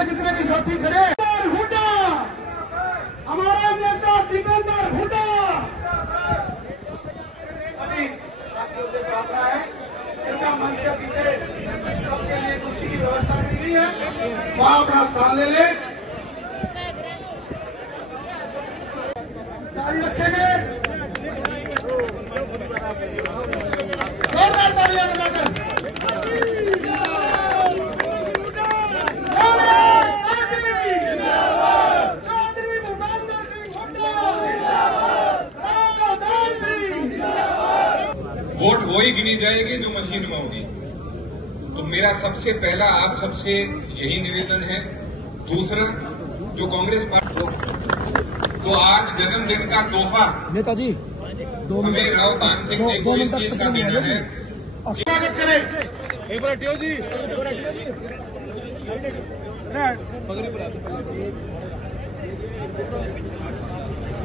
के जितने भी साथी खड़े, हुड्डा हमारा नेता दीपेंद्र हुड्डा सभी साथियों से प्रार्थना है, कृपया मंच के पीछे सबके लिए खुशी की व्यवस्था की गई है, वहां अपना स्थान ले ले। जारी रखेंगे, जोरदार तालियां बजाकर। वोट वही गिनी जाएगी जो मशीन में होगी। तो मेरा सबसे पहला आप सबसे यही निवेदन है। दूसरा, जो कांग्रेस पार्टी, तो आज जन्मदिन का तोहफा नेताजी हमें राव दान सिंह जी को इस चीज का देना है। स्वागत करें।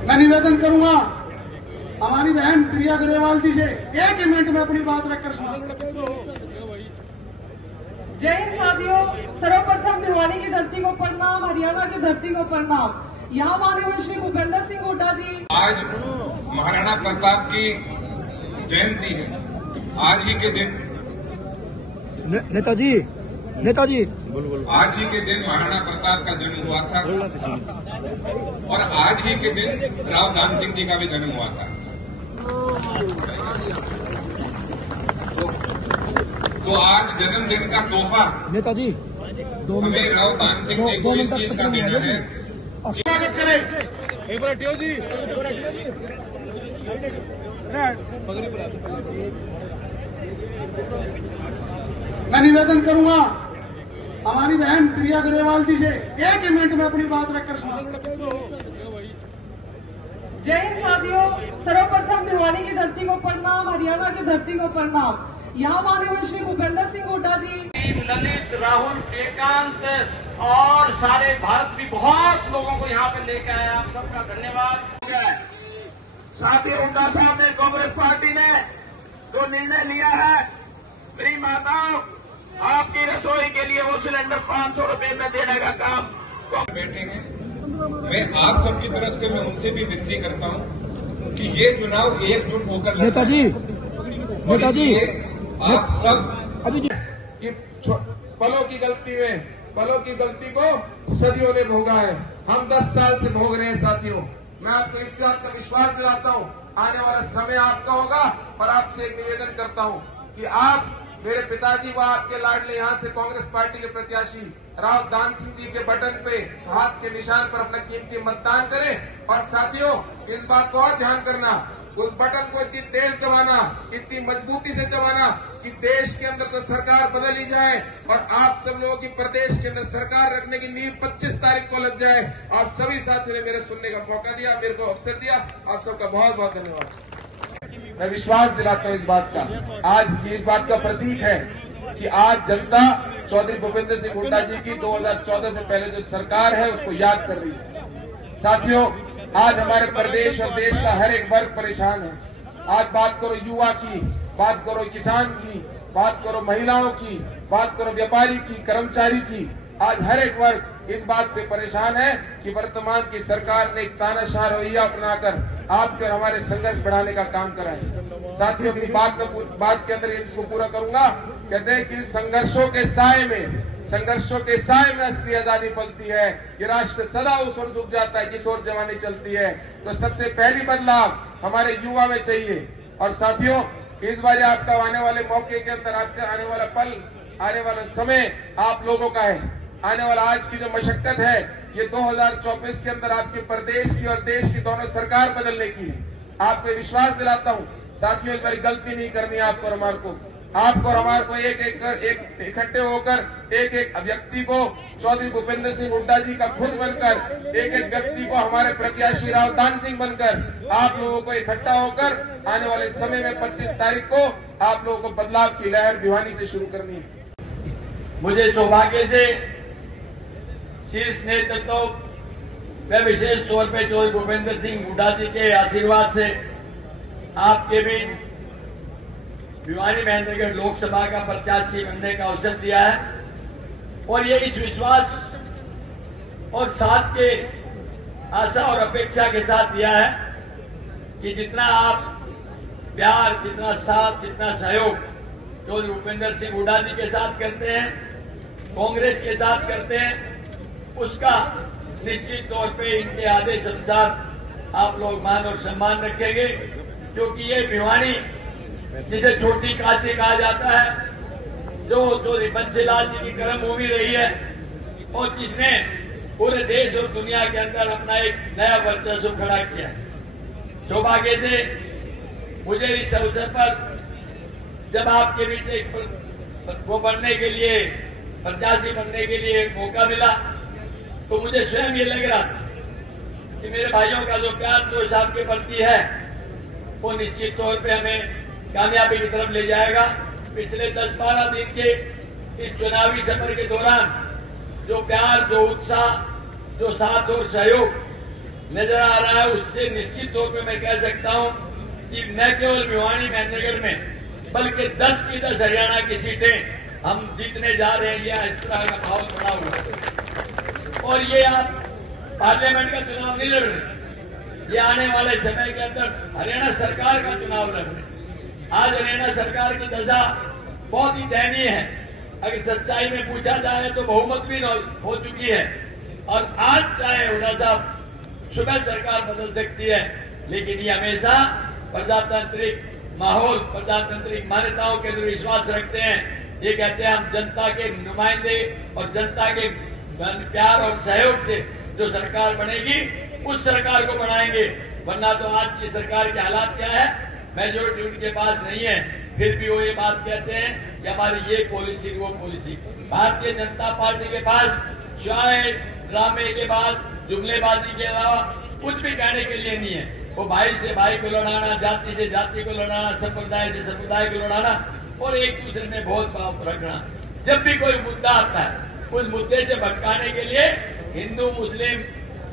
मैं निवेदन करूंगा हमारी बहन प्रिया ग्रेवाल जी से 1 मिनट में अपनी बात रखकर सुना। जय हिंद साथियों, सर्वप्रथम भिवानी की धरती को प्रणाम, हरियाणा की धरती को प्रणाम। यहाँ माननीय श्री भूपेंद्र सिंह हुड्डा जी, आज महाराणा प्रताप की जयंती है। आज ही के दिन नेताजी आज ही के दिन महाराणा प्रताप का जन्म हुआ था और आज ही के दिन राव दान सिंह जी का भी जन्म हुआ था। तो आज जन्मदिन का तोहफा नेताजी हमें राव दान सिंह जी को इस चीज का देना है। स्वागत करें। मैं निवेदन करूंगा हमारी बहन प्रिया ग्रेवाल जी से 1 मिनट में अपनी बात रखकर सुना। जय हिंद साथियों, सर्वप्रथम भिवानी की धरती को प्रणाम, हरियाणा की धरती को प्रणाम। यहाँ माननीय श्री भूपेंद्र सिंह हुड्डा जी, ललित, राहुल, एकांत और सारे भारत भी बहुत लोगों को यहाँ पे लेकर आए, आप सबका धन्यवाद। साथ ही हुड्डा साहब ने, कांग्रेस पार्टी ने जो निर्णय लिया है, मेरी माताओं, आपकी रसोई के लिए वो सिलेंडर 500 रुपए में देने का काम बैठे हैं। मैं आप सबकी तरफ से मैं उनसे भी विनती करता हूं कि ये चुनाव एकजुट होकर नेताजी आप सब अभी कि पलों की गलती को सदियों ने भोगा है, हम 10 साल से भोग रहे हैं। साथियों, मैं आपको इस बात का विश्वास दिलाता हूं, आने वाला समय आपका होगा। और आपसे एक निवेदन करता हूं कि आप, मेरे पिताजी व आपके लाडले यहां से कांग्रेस पार्टी के प्रत्याशी राव दान सिंह जी के बटन पे, हाथ के निशान पर अपना कीमती मतदान करें। और साथियों, इस बात को और ध्यान करना, उस बटन को इतनी तेज दबाना, इतनी मजबूती से दबाना कि देश के अंदर तो सरकार बदल ही जाए और आप सब लोगों की प्रदेश के अंदर सरकार रखने की नींव 25 तारीख को लग जाए। आप सभी साथियों ने मेरे सुनने का मौका दिया, मेरे को अवसर दिया, आप सबका बहुत बहुत धन्यवाद। मैं विश्वास दिलाता हूं इस बात का, आज इस बात का प्रतीक है कि आज जनता चौधरी भूपेंद्र सिंह हुड्डा जी की 2014 से पहले जो सरकार है उसको याद कर रही है। साथियों, आज हमारे प्रदेश और देश का हर एक वर्ग परेशान है। आज बात करो युवा की, बात करो किसान की, बात करो महिलाओं की, बात करो व्यापारी की, कर्मचारी की, आज हर एक वर्ग इस बात से परेशान है कि वर्तमान की सरकार ने एक तानाशाह रवैया अपनाकर आपके और हमारे संघर्ष बढ़ाने का काम करा है। साथियों, अपनी बात के अंदर इसको पूरा करूंगा। कहते हैं कि संघर्षों के साए में असली आजादी पलती है। ये राष्ट्र सदा उस ओर झुक जाता है जिस ओर जवानी चलती है। तो सबसे पहली बदलाव हमारे युवा में चाहिए। और साथियों, इस बार आपका आने वाले मौके के अंदर, आपका आने वाला पल, आने वाला समय आप लोगों का है। आने वाला आज की जो मशक्कत है, ये 2024 के अंदर आपके प्रदेश की और देश की दोनों सरकार बदलने की है। आपको विश्वास दिलाता हूं साथियों, एक बार गलती नहीं करनी आपको और हमारे को, आपको और हमारे को एक इकट्ठे होकर एक व्यक्ति को चौधरी भूपेंद्र सिंह हुड्डा जी का खुद बनकर, एक व्यक्ति को हमारे प्रत्याशी राव दान सिंह बनकर, आप लोगों को इकट्ठा होकर आने वाले समय में 25 तारीख को आप लोगों को बदलाव की लहर भिवानी से शुरू करनी है। मुझे सौभाग्य से शीर्ष नेतृत्व व विशेष तौर पर चौधरी भूपेंद्र सिंह हुड्डा जी के आशीर्वाद से आपके बीच भिवानी महेंद्रगढ़ लोकसभा का प्रत्याशी बनने का अवसर दिया है। और ये इस विश्वास और साथ के आशा और अपेक्षा के साथ दिया है कि जितना आप प्यार, जितना साथ, जितना सहयोग चौधरी भूपेंद्र सिंह हुड्डा जी के साथ करते हैं, कांग्रेस के साथ करते हैं, उसका निश्चित तौर पे इनके आदेश अनुसार आप लोग मान और सम्मान रखेंगे, क्योंकि ये भिवानी जिसे छोटी काशी कहा जाता है, जो चौधरी बंसीलाल जी की कर्मभूमि रही है और जिसने पूरे देश और दुनिया के अंदर अपना एक नया वर्चस्व खड़ा किया है। सौभाग्य से मुझे इस अवसर पर जब आपके बीच एक वो बनने के लिए, प्रत्याशी बनने के लिए एक मौका मिला, तो मुझे स्वयं ये लग रहा था कि मेरे भाइयों का जो प्यार जोश आपके प्रति है वो निश्चित तौर पे हमें कामयाबी की तरफ ले जाएगा। पिछले 10-12 दिन के इस चुनावी सफर के दौरान जो प्यार, जो उत्साह, जो साथ और सहयोग नजर आ रहा है, उससे निश्चित तौर पे मैं कह सकता हूं कि न केवल भिवानी मेहनगर में बल्कि 10 की 10 हरियाणा की सीटें हम जीतने जा रहे हैं। यह इस तरह का माहौल बना हुआ है। और ये आप पार्लियामेंट का चुनाव नहीं लड़ रहे, ये आने वाले समय के अंदर हरियाणा सरकार का चुनाव लड़ रहे हैं। आज हरियाणा सरकार की दशा बहुत ही दयनीय है। अगर सच्चाई में पूछा जाए तो बहुमत भी हो चुकी है और आज चाहे हुड्डा साहब सुबह सरकार बदल सकती है, लेकिन ये हमेशा प्रजातांत्रिक माहौल, प्रजातांत्रिक मान्यताओं के अंदर विश्वास रखते हैं। ये कहते हैं हम जनता के नुमाइंदे और जनता के प्यार और सहयोग से जो सरकार बनेगी उस सरकार को बनाएंगे, वरना तो आज की सरकार के हालात क्या है, मेजोरिटी उनके पास नहीं है, फिर भी वो ये बात कहते हैं कि हमारी ये पॉलिसी, वो पॉलिसी। भारतीय जनता पार्टी के पास चाहे ड्रामे के बाद जुमलेबाजी के अलावा कुछ भी कहने के लिए नहीं है। वो भाई से भाई को लड़ाना, जाति से जाति को लड़ाना, संप्रदाय से संप्रदाय को लड़ाना और एक दूसरे में बहुत भाव रखना। जब भी कोई मुद्दा आता है उस मुद्दे से भटकाने के लिए हिंदू, मुस्लिम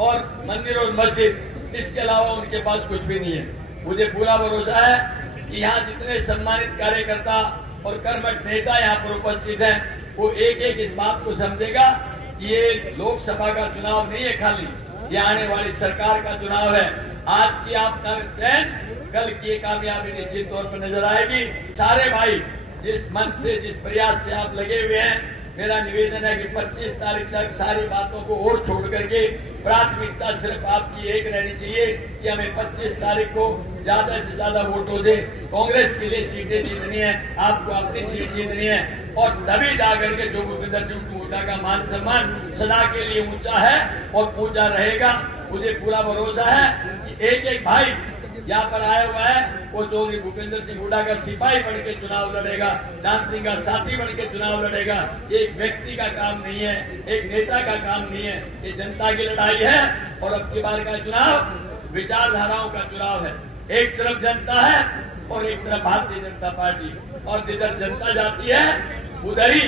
और मंदिर और मस्जिद, इसके अलावा उनके पास कुछ भी नहीं है। मुझे पूरा भरोसा है कि यहाँ जितने सम्मानित कार्यकर्ता और कर्मठ नेता यहाँ पर उपस्थित हैं, वो एक एक इस बात को समझेगा कि ये लोकसभा का चुनाव नहीं है खाली, ये आने वाली सरकार का चुनाव है। आज की आप चयन, कल की कामयाबी निश्चित तौर पर नजर आएगी। सारे भाई जिस मन से, जिस प्रयास से आप लगे हुए हैं, मेरा निवेदन है कि 25 तारीख तक सारी बातों को और छोड़ करके प्राथमिकता सिर्फ आपकी एक रहनी चाहिए कि हमें 25 तारीख को ज्यादा से ज्यादा वोटों से कांग्रेस के लिए सीटें जीतनी है, आपको अपनी सीट जीतनी है। और तभी जाकर के जो भूपेंद्र सिंह हुड्डा का मान सम्मान सदा के लिए ऊंचा है और ऊंचा रहेगा। मुझे पूरा भरोसा है कि एक एक भाई यहाँ पर आया हुआ है, वो चौधरी भूपेंद्र सिंह हुड्डा का सिपाही बनकर चुनाव लड़ेगा, दान सिंह का साथी बनकर चुनाव लड़ेगा। ये एक व्यक्ति का काम नहीं है, एक नेता का काम नहीं है, ये जनता की लड़ाई है। और अब की बार का चुनाव विचारधाराओं का चुनाव है। एक तरफ जनता है और एक तरफ भारतीय जनता पार्टी, और जिधर जनता जाती है उधर ही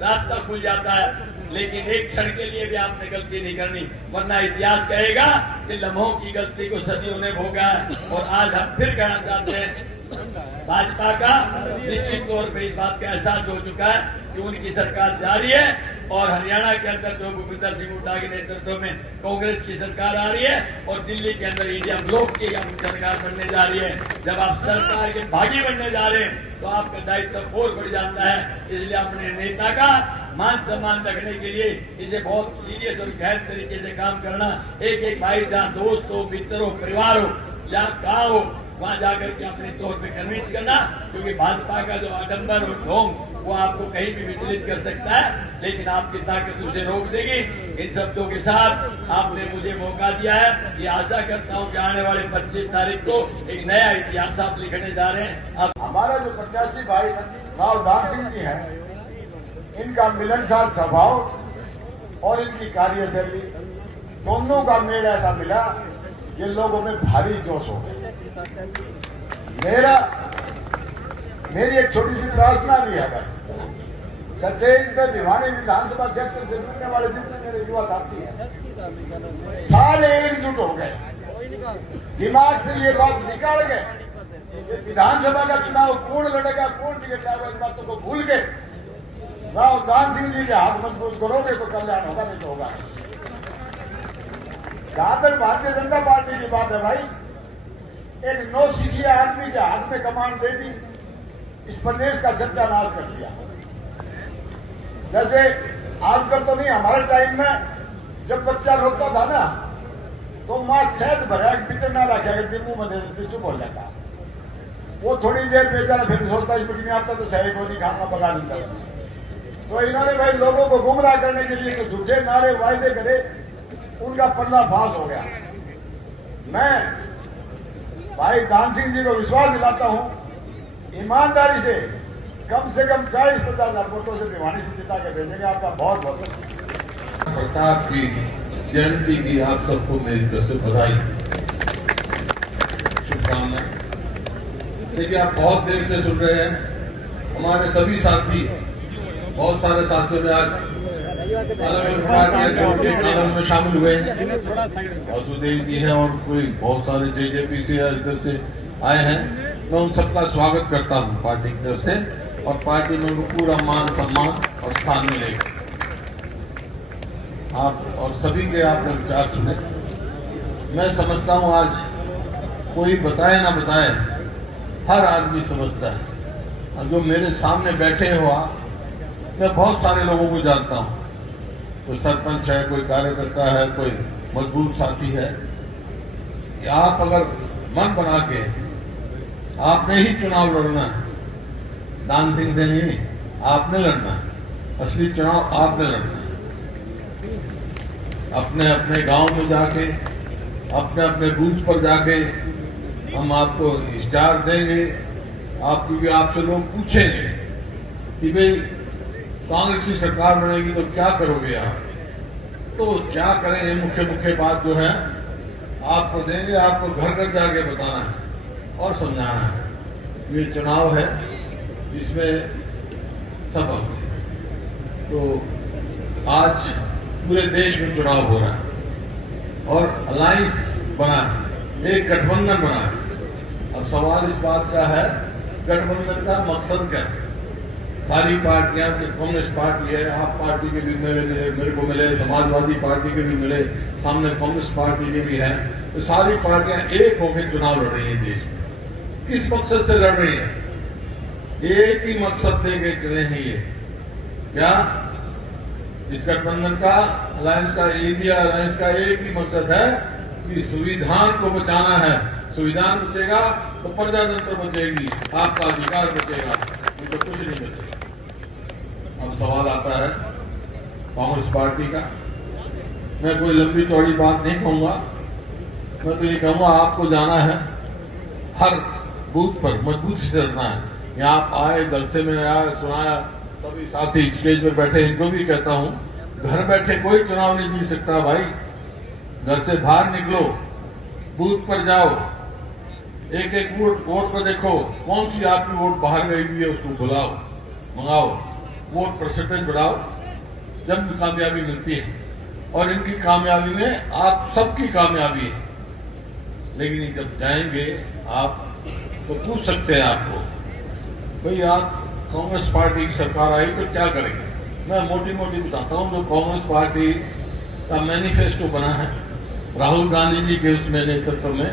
रास्ता खुल जाता है। लेकिन एक क्षण के लिए भी आपने गलती नहीं करनी, वरना इतिहास कहेगा कि लम्हों की गलती को सदियों ने भोगा है। और आज हम फिर कहना चाहते हैं, भाजपा का निश्चित तौर पर इस बात का एहसास हो चुका है कि उनकी सरकार जारी है और हरियाणा के अंदर जो भूपेंद्र सिंह हुड्डा के नेतृत्व में कांग्रेस की सरकार आ रही है और दिल्ली के अंदर इंडिया ब्लॉक की सरकार बनने जा रही है। जब आप सरकार के भागी बनने जा रहे हैं तो आपका दायित्व और बढ़ जाता है। इसलिए अपने नेता का मान सम्मान रखने के लिए इसे बहुत सीरियस और गहन तरीके से काम करना। एक एक भाई जहाँ दोस्त हो, मित्र हो, परिवार हो, जहाँ गांव हो, वहां जाकर के अपने तौर पे कन्विंस करना, क्योंकि भाजपा का जो आडंबर और ढोंग वो आपको कहीं भी विचलित कर सकता है, लेकिन आपकी ताकत उसे रोक देगी। इन शब्दों के साथ आपने मुझे मौका दिया है, ये आशा करता हूं कि आने वाले 25 तारीख को एक नया इतिहास आप लिखने जा रहे हैं। अब हमारा जो प्रत्याशी भाई राव दान सिंह जी हैं, इनका मिलनसार स्वभाव और इनकी कार्यशैली दोनों का मेल ऐसा मिला कि लोगों में भारी जोश हो गया। मेरी एक छोटी सी प्रार्थना भी है भाई, स्टेज पे भिवानी विधानसभा क्षेत्र से जुड़ने वाले जितने मेरे युवा साथी हैं, सारे एकजुट हो गए, दिमाग से ये बात निकाल गए कि विधानसभा का चुनाव कौन लड़ेगा, कौन टिकट लाएगा, इस बातों को भूल के राव दान सिंह जी के हाथ मजबूत करोगे तो कल्याण होगा, नहीं तो होगा। जहां तक भारतीय जनता पार्टी की बात है भाई, एक नौसिखिया आदमी के हाथ में कमान दे दी, इस प्रदेश का सत्यानाश कर दिया। जैसे आजकल तो नहीं, हमारे टाइम में जब बच्चा रोता था ना, तो मां शहद भरा बिटर ना रखा करती, मुंह में दे देती, चुप हो जाता। वो थोड़ी देर बेचारा फिर सोचता है कुछ नहीं आता तो शहद को नहीं खाना, पका देता। तो इन्होंने भाई लोगों को गुमराह करने के लिए तो झूठे नारे वायदे करे, उनका पर्दाफाश हो गया। मैं भाई दान सिंह जी को विश्वास दिलाता हूं, ईमानदारी से कम 40-50 हजार वोटों से भिवानी से जिता के भेजेंगे। आपका बहुत बहुत प्रताप की जयंती की आप सबको मेरी तरफ से बधाई, शुभकामनाएं। देखिए, आप बहुत देर से सुन रहे हैं, हमारे सभी साथी, बहुत सारे साथियों ने आज पार्लियामेंट में शामिल हुए हैं। वासुदेव जी हैं और कोई बहुत सारे जेजेपी से इधर से आए हैं। मैं उन सबका स्वागत करता हूं पार्टी की तरफ से, और पार्टी में उनको पूरा मान सम्मान और स्थान मिलेगा। आप और सभी के आपने विचार सुने। मैं समझता हूं आज कोई बताए ना बताए, हर आदमी समझता है। जो मेरे सामने बैठे हो आप, मैं बहुत सारे लोगों को जानता हूं। कोई सरपंच है, कोई कार्यकर्ता है, कोई मजबूत साथी है। कि आप अगर मन बना के आपने ही चुनाव लड़ना है, दान सिंह से नहीं, आपने लड़ना है। असली चुनाव आपने लड़ना है। अपने अपने गांव में जाके, अपने अपने बूथ पर जाके हम आपको इश्तिहार देंगे। क्योंकि आपसे लोग पूछेंगे कि भाई कांग्रेस की सरकार बनेगी तो क्या करोगे आप, तो क्या करें, ये मुख्य बात जो है आपको देंगे। आपको घर घर जाके बताना है और समझाना है। ये चुनाव है, इसमें सब होंगे। तो आज पूरे देश में चुनाव हो रहा है और अलायंस बना है, एक गठबंधन बना है। अब सवाल इस बात का है, गठबंधन का मकसद क्या है? सारी पार्टियां, कम्युनिस्ट पार्टी है, आप पार्टी के भी मेरे को मिले, समाजवादी पार्टी के भी मिले, सामने कांग्रेस पार्टी के भी हैं। तो सारी पार्टियां एक होकर चुनाव लड़ रही हैं देश में। किस मकसद से लड़ रही हैं? एक ही मकसद लेके चले हैं ये। क्या? इस गठबंधन का, अलायंस का, इंडिया अलायंस का एक ही मकसद है कि संविधान को बचाना है। संविधान बचेगा तो प्रजातंत्र बचेगी, आपका अधिकार बचेगा, नहीं तो कुछ नहीं बचेगा। अब सवाल आता है कांग्रेस पार्टी का। मैं कोई लंबी चौड़ी बात नहीं कहूंगा, मैं तो ये कहूंगा आपको जाना है, हर बूथ पर मजबूती से लड़ना है। यहां आप आए, जलसे में आया, सुनाया, सभी साथी स्टेज पर बैठे, इनको भी कहता हूं, घर बैठे कोई चुनाव नहीं जीत सकता भाई। घर से बाहर निकलो, बूथ पर जाओ, एक एक वोट को देखो, कौन सी आपकी वोट बाहर गई हुई है, उसको बुलाओ, मंगाओ, वोट परसेंटेज बढ़ाओ, जब कामयाबी मिलती है। और इनकी कामयाबी में आप सबकी कामयाबी है। लेकिन जब जाएंगे आप तो पूछ सकते हैं आपको, भाई आप कांग्रेस पार्टी की सरकार आई तो क्या करेंगे? मैं मोटी मोटी बताता हूं। जो कांग्रेस पार्टी का मैनिफेस्टो बना है राहुल गांधी जी के उसमें नेतृत्व में,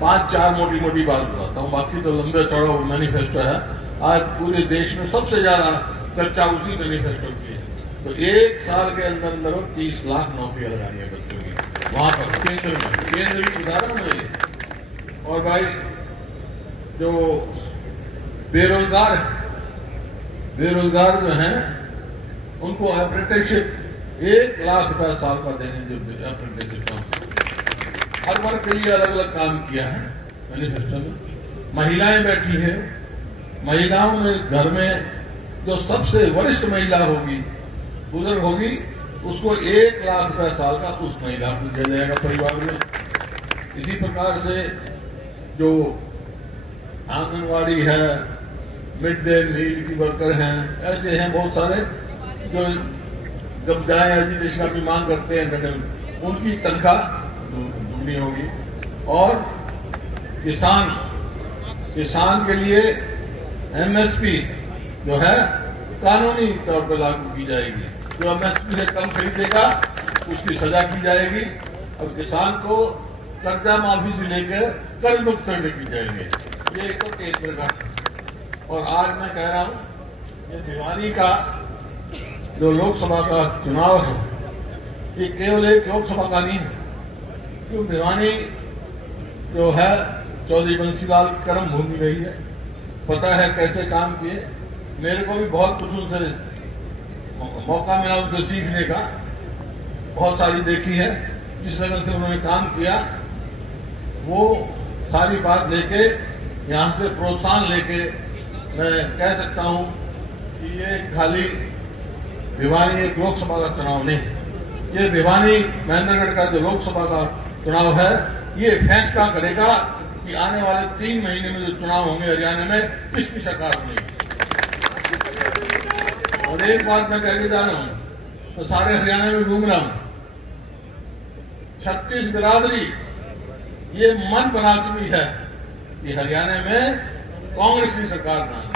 5-4 मोटी मोटी बात बताता हूं, बाकी तो लंबे चौड़ा मैनिफेस्टो है। आज पूरे देश में सबसे ज्यादा चर्चा उसी मैनिफेस्टो की है। तो 1 साल के अंदर अंदर 30 लाख नौकरियां लगानी है बच्चों की, वहां पर केंद्र में, केंद्र की उदाहरण है ये। और भाई जो बेरोजगार जो हैं उनको अप्रेंटिसशिप 1 लाख रुपया साल का देने, जो अप्रेंटिसशिप हर वर्ग के लिए अलग अलग काम किया है मैनिफेस्टो में। महिलाएं बैठी हैं, महिलाओं में घर में जो सबसे वरिष्ठ महिला होगी, बुजुर्ग होगी, उसको 1 लाख रुपया साल का उस महिला को दिया जाएगा परिवार में। इसी प्रकार से जो आंगनवाड़ी है, मिड डे मील की वर्कर हैं, ऐसे हैं बहुत सारे जो जब जाए एजुकेशन की मांग करते हैं, उनकी तनख्वाह दुगनी होगी। और किसान के लिए एमएसपी जो है कानूनी तौर पर लागू की जाएगी। जो एमएसपी से कम खरीदेगा उसकी सजा की जाएगी। और किसान को कर्जा माफी से लेकर कर्ज मुक्त करने की जाएंगे। ये एक तो केंद्र का। और आज मैं कह रहा हूं ये भिवानी का जो लोकसभा का चुनाव है ये केवल एक लोकसभा का नहीं है, क्यों भिवानी जो है चौधरी बंसीलाल की कर्म भूमि रही है, पता है कैसे काम किए। मेरे को भी बहुत कुछ उनसे मौका मिला उनसे सीखने का, बहुत सारी देखी है। जिस लेवल से उन्होंने काम किया वो सारी बात लेके यहां से प्रोत्साहन लेके मैं कह सकता हूं कि ये खाली भिवानी एक लोकसभा का चुनाव नहीं, ये भिवानी महेंद्रगढ़ का जो लोकसभा का चुनाव है ये फैसला करेगा कि आने वाले 3 महीने में जो चुनाव होंगे हरियाणा में किसकी सरकार बनेगी। और एक बात मैं कह के जा रहा हूं तो सारे हरियाणा में घूम रहा हूं, 36 बिरादरी ये मन बना चुकी है कि हरियाणा में कांग्रेस की सरकार बनाना।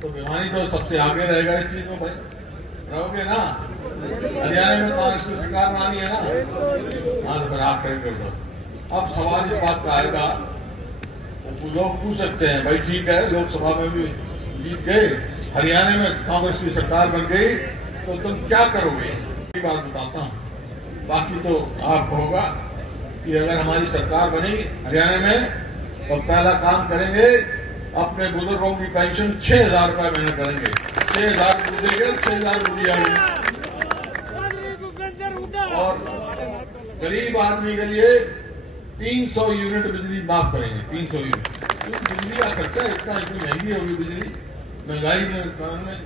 तो भिवानी तो सबसे आगे रहेगा इस चीज में, भाई रहोगे ना, हरियाणा में कांग्रेस की सरकार बनानी है ना। हाँ तो फिर आप खड़े कर दो। अब सवाल इस बात का आएगा, लोग पूछ सकते हैं भाई ठीक है लोकसभा में भी जीत गए, हरियाणा में कांग्रेस की सरकार बन गई तो तुम क्या करोगे। ये बात बताता हूं, बाकी तो आपको होगा कि अगर हमारी सरकार बनी हरियाणा में तो पहला काम करेंगे अपने बुजुर्गों की पेंशन 6,000 रुपये महीने करेंगे। 6,000 देंगे, 6,000 रुपये आएंगे। और गरीब आदमी के लिए 300 यूनिट बिजली माफ करेंगे। 300 यूनिट बिजली का खर्चा इतनी महंगी होगी बिजली, महंगाई में कारण में।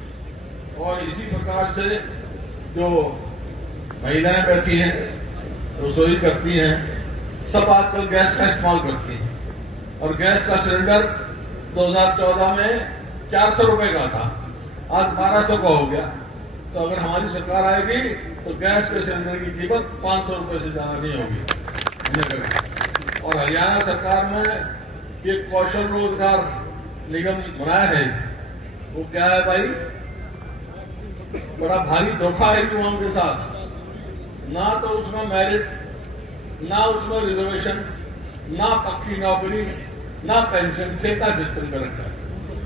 और इसी प्रकार से जो महिलाएं बैठी हैं रसोई करती हैं सब आजकल गैस का इस्तेमाल करती हैं, और गैस का सिलेंडर 2014 में 400 रुपए का था, आज 1200 का हो गया। तो अगर हमारी सरकार आएगी तो गैस के सिलेंडर की कीमत 500 रुपए से ज्यादा नहीं होगी। और हरियाणा सरकार में ये कौशल रोजगार निगम बनाया है, वो क्या है भाई, बड़ा भारी धोखा है युवाओं के साथ। ना तो उसमें मेरिट, ना उसमें रिजर्वेशन, ना पक्की नौकरी, ना पेंशन, ठेका सिस्टम कर रखा है।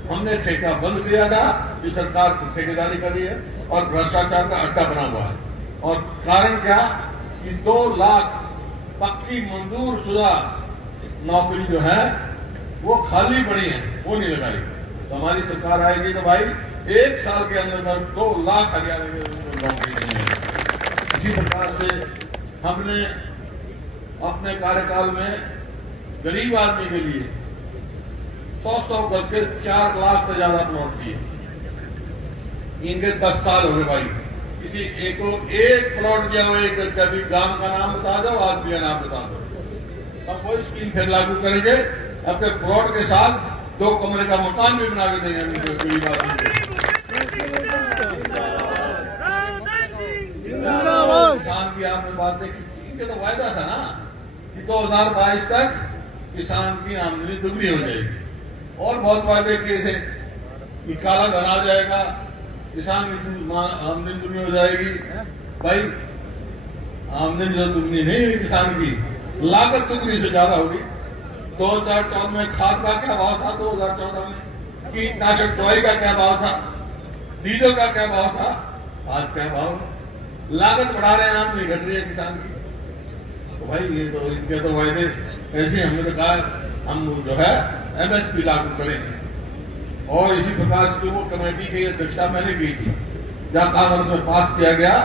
हमने ठेका बंद किया था, ये सरकार ठेकेदारी कर रही है और भ्रष्टाचार का अड्डा बना हुआ है। और कारण क्या कि 2 लाख पक्की मंजूर शुदा नौकरी जो है वो खाली पड़ी है, वो नहीं लगाई। तो हमारी सरकार आएगी तो भाई 1 साल के अंदर 2 लाख हरियाणा में नौकरी नहीं है। इसी प्रकार से हमने अपने कार्यकाल में गरीब आदमी के लिए 100 गज के 4 लाख से ज्यादा प्लॉट दिए। इनके 10 साल हो गए भाई, किसी एक प्लॉट दिया हुआ एक कभी गांव का नाम बता दो, आदमी का नाम बता दो। अब वही स्कीम फिर लागू करेंगे, अपने प्लॉट के साथ 2 कमरे का मकान भी बना के देंगे गरीब आदमी को। किसान की आपने बात देखी, इनके तो वायदा था ना कि 2022 तक किसान की आमदनी दुगनी हो जाएगी, और बहुत वायदे किए थे कि काला धन आ जाएगा, किसान की आमदनी दुगनी हो जाएगी। भाई आमदनी जो दुगनी नहीं हुई किसान की, लागत दुगनी से ज्यादा होगी। 2014 में खाद का क्या भाव था, 2014 में कीटनाशक दवाई का क्या भाव था, डीजल का क्या भाव था, आज क्या भाव है। लागत बढ़ा रहे हैं, आमदनी घट रही है किसान की। तो भाई ये तो इनके तो वायदे ऐसे, हमने तो कहा हम जो है एमएसपी लागू करेंगे। और इसी प्रकार से वो कमेटी की अध्यक्षता मैंने की थी, जहां कांग्रेस में पास किया गया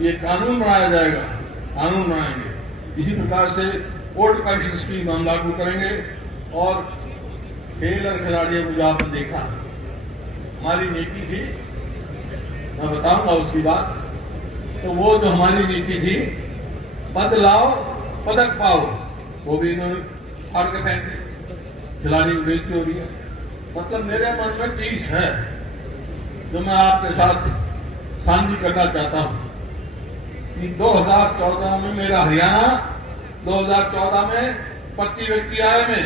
ये कानून बनाया जाएगा, कानून बनाएंगे। इसी प्रकार से ओल्ड पेंशन स्कीम हम लागू करेंगे। और खेल और खिलाड़ियों को जो आपने देखा, हमारी नीति थी, मैं बताऊंगा उसकी बात। तो वो जो हमारी नीति थी, पद लाओ पदक पाओ, वो भी इन्होंने फाड़ के फेंके, खिलाड़ी की बेइज्जती हो रही है। मतलब मेरे मन में 30 है जो मैं आपके साथ साझी करना चाहता हूं कि 2014 में मेरा हरियाणा, 2014 में प्रति व्यक्ति आय में,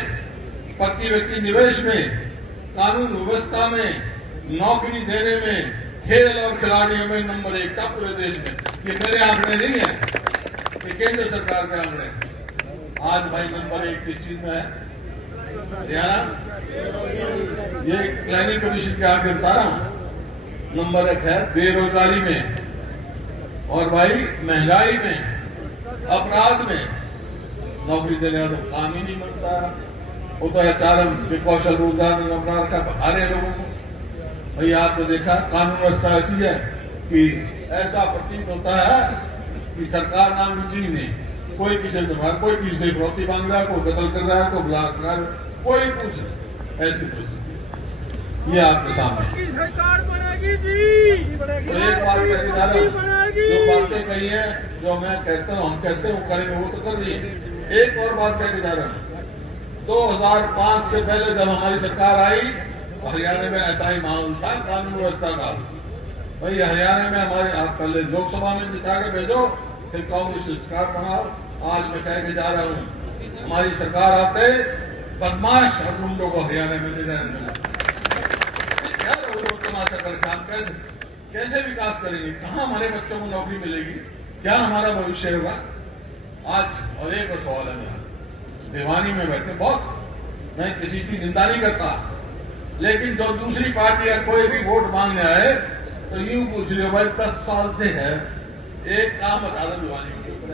प्रति व्यक्ति निवेश में, कानून व्यवस्था में, नौकरी देने में, खेल और खिलाड़ियों में नंबर 1 था पूरे देश में। ये मेरे आंकड़े नहीं है, ये केंद्र सरकार के आंकड़े हैं। आज भाई नंबर 1 किस चीज में है? हरियाणा, ये प्लानिंग कमीशन के आंकड़े बता रहा हूं। नंबर 1 है बेरोजगारी में, और भाई महंगाई में, अपराध में। नौकरी देने का तो काम ही नहीं बनता, वो तो HRM कौशल रोजगार में अपना रखा आ रहे लोगों को। भाई आपने देखा कानून व्यवस्था ऐसी है कि ऐसा प्रतीत होता है कि सरकार नाम की चीज नहीं, कोई किसी से कोई किसी से फिरौती मांग रहा है, कोई कत्ल कर रहा है, कोई बलात्कार, कोई कुछ नहीं। ऐसी परिस्थिति ये आपके सामने। सरकार बनेगी जी, तो एक बात कहती जा रहा हूं, जो बातें कही है, जो मैं कहता हूं, हम कहते हैं वो करेंगे, वो तो कर दिए। एक और बात कहती जा रहा हूं, 2005 से पहले जब हमारी सरकार आई, हरियाणा में ऐसा ही माहौल था कानून व्यवस्था का। भाई हरियाणा में हमारे, आप पहले लोकसभा में जिता के भेजो, फिर कांग्रेस सरकार बनाओ। आज मैं कह के जा रहा हूं, हमारी सरकार आते बदमाश और गुंडों को हरियाणा में नहीं रहने देना। तमाशा करके हम कैसे विकास करेंगे? कहां हमारे बच्चों को नौकरी मिलेगी? क्या हमारा भविष्य होगा? आज और एक और सवाल है मेरा, भिवानी में बैठे बहुत, मैं किसी की निंदा नहीं करता, लेकिन जो दूसरी पार्टी या कोई भी वोट मांगने आए तो यूं पूछ रहे हो भाई 10 साल से है, एक काम बता दो भिवानी के ऊपर।